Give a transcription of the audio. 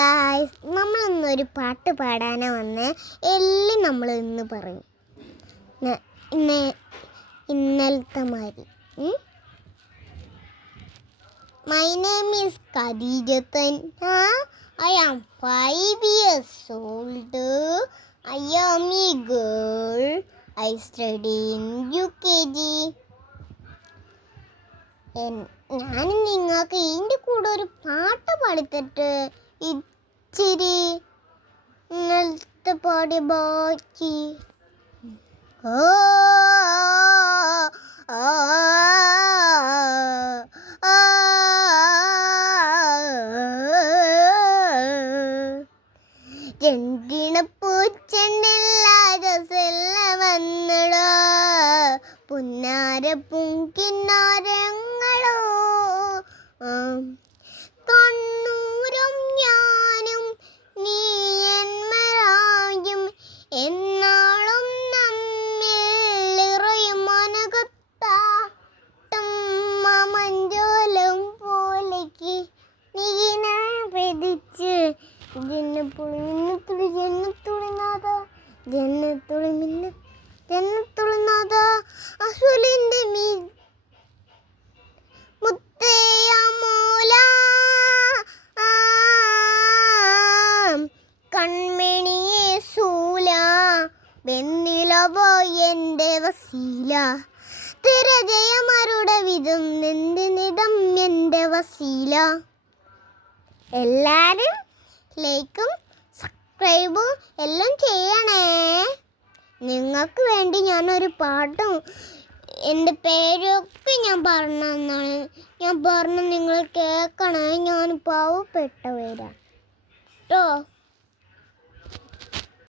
Guys, നമ്മൾ ഇന്നൊരു പാട്ട് പാടാനാണ് വന്നേ. എല്ലാം നമ്മൾ ഇന്ന് പറയും ഇന്നലത്തെ മാതിരി. My name is Khadijatan. I am 5 years old. I am a girl. I study in UKG. ഞാൻ നിങ്ങൾക്ക് ഇതിൻ്റെ കൂടെ ഒരു പാട്ട് പാടിത്തട്ട്. ഇച്ചിരി ഇന്നലത്തെ പാടിയ ബാക്കി. വന്നടോ പുന്നാര പൂങ്കിന്നാരങ്ങളോ, കണ്ണൂരും ഞാനും നീ എന്മരായും എന്നാളും നമ്മിൽ ഇറയും മനകത്താട്ടും മഞ്ചോലം പോലേക്ക് നീന പെതിച്ച് ജന്നത്തുളിനാഥ അസുലിൻ്റെ മുത്തയ്യ മോല കൺമണിയെ സൂല വെണ്ണിലവോ എൻ്റെ വസീല തിരജയമരുടെ വിധം നിന്ദിനിതം എൻ്റെ വസീല. എല്ലാവരും ലൈക്കും സബ്സ്ക്രൈബും എല്ലാം ചെയ്യണേ. നിങ്ങൾക്ക് വേണ്ടി ഞാനൊരു പാട്ടും എൻ്റെ പേരൊക്കെ ഞാൻ പറഞ്ഞു നിങ്ങൾ കേൾക്കണേ. ഞാൻ പാവപ്പെട്ടവരാ കേട്ടോ.